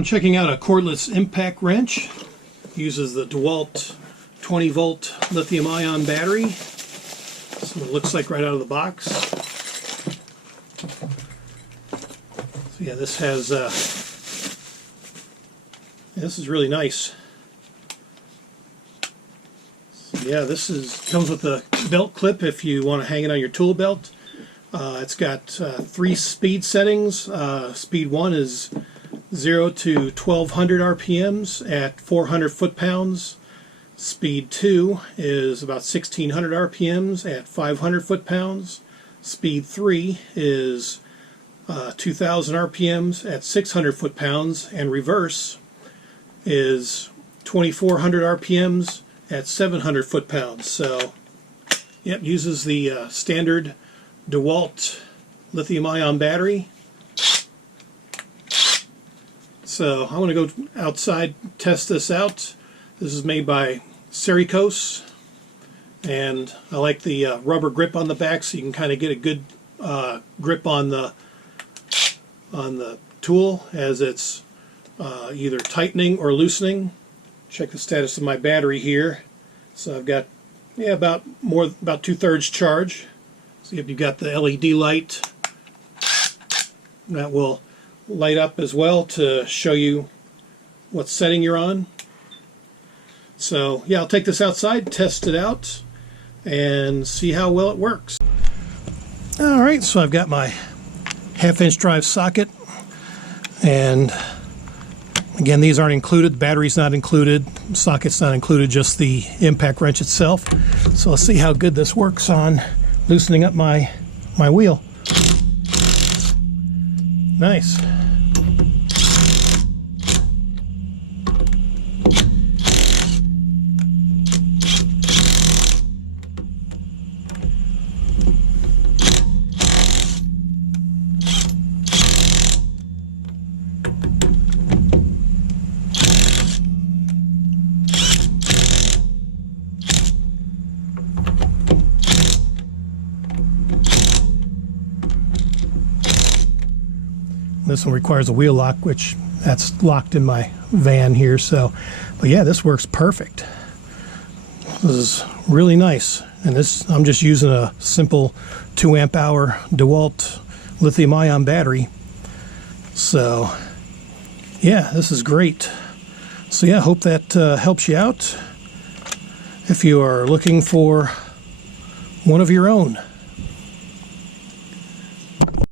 I'm checking out a cordless impact wrench. It uses the DeWalt 20-volt lithium-ion battery. That's what it looks like right out of the box. So yeah, this has this is really nice. So yeah, comes with a belt clip if you want to hang it on your tool belt. It's got 3 speed settings. Speed 1 is 0 to 1200 RPMs at 400 foot-pounds. Speed 2 is about 1600 RPMs at 500 foot-pounds. Speed 3 is 2000 RPMs at 600 foot-pounds, and reverse is 2400 RPMs at 700 foot-pounds. So, yep, uses the standard DeWalt lithium-ion battery. So I want to go outside, test this out. This is made by Sericos, and I like the rubber grip on the back, so you can kind of get a good grip on the tool as it's either tightening or loosening. Check the status of my battery here. So I've got about 2/3 charge. So you've got the LED light that will light up as well to show you what setting you're on. So yeah, I'll take this outside, test it out, and see how well it works. Alright, so I've got my 1/2-inch drive socket, and again, these aren't included. The battery's not included, socket's not included, just the impact wrench itself. So let's see how good this works on loosening up my wheel. Nice. This one requires a wheel lock, which that's locked in my van here. So, but yeah, this works perfect. This is really nice. And this, I'm just using a simple 2 amp hour DeWalt lithium ion battery. So yeah, this is great. So yeah, I hope that helps you out if you are looking for one of your own.